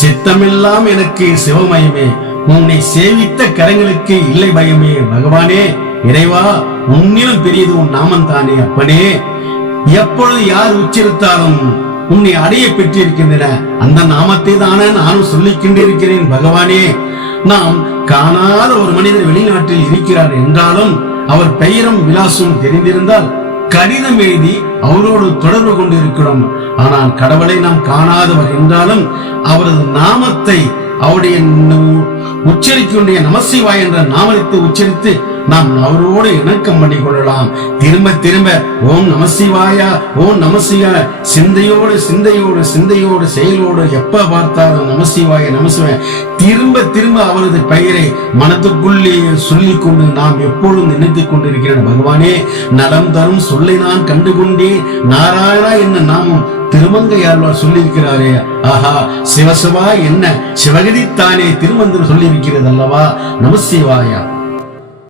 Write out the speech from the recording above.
சித்தமெல்லாம் எனக்கு சிவமயமே. உன்னை சேவித்த கரங்களுக்கு இல்லை பயமே. பகவானே இறைவா உன்னிலும் பெரியது உன் நாமம் தானே அப்பனே. எப்பொழுது யார் உச்சரித்தாலும் உன்னை அடைய பெற்றிருக்கின்றன. அந்த நாமத்தை தானே நானும் சொல்லிக் கொண்டிருக்கிறேன் பகவானே. நாம் காணாத ஒரு மனிதர் வெளிநாட்டில் இருக்கிறார் என்றாலும் அவர் பெயரும் விலாசும் தெரிந்திருந்தால் கடிதம் எழுதி அவரோடு தொடர்பு கொண்டிருக்கிறோம். ஆனால் கடவுளை நாம் காணாதவர் என்றாலும் அவரது நாமத்தை அவருடைய நு- உச்சரிக்கக்கூடிய நமசிவாய் என்ற நாமத்தை உச்சரித்து நாம் அவரோடு இணக்கம் பண்ணி கொள்ளலாம் திரும்ப திரும்ப ஓம் நமசிவாயா ஓம் நமசிவா சிந்தையோடு சிந்தையோடு சிந்தையோடு செயலோடு எப்ப பார்த்தாலும் நமசிவாய நமசிவாய. திரும்ப திரும்ப அவரது பெயரை மனத்துக்குள்ளே சொல்லி கொண்டு நாம் எப்பொழுதும் நினைத்துக் கொண்டிருக்கிறேன். பகவானே நலம் தரும் சொல்லை நான் கண்டுகொண்டேன். நாராயணா என்ன நாமும் திருமங்கையாழ்வார் சொல்லியிருக்கிறாரே ஆஹா சிவசிவா என்ன? சிவகதித்தானே திருமந்திரம் சொல்லியிருக்கிறது அல்லவா நமசிவாயா?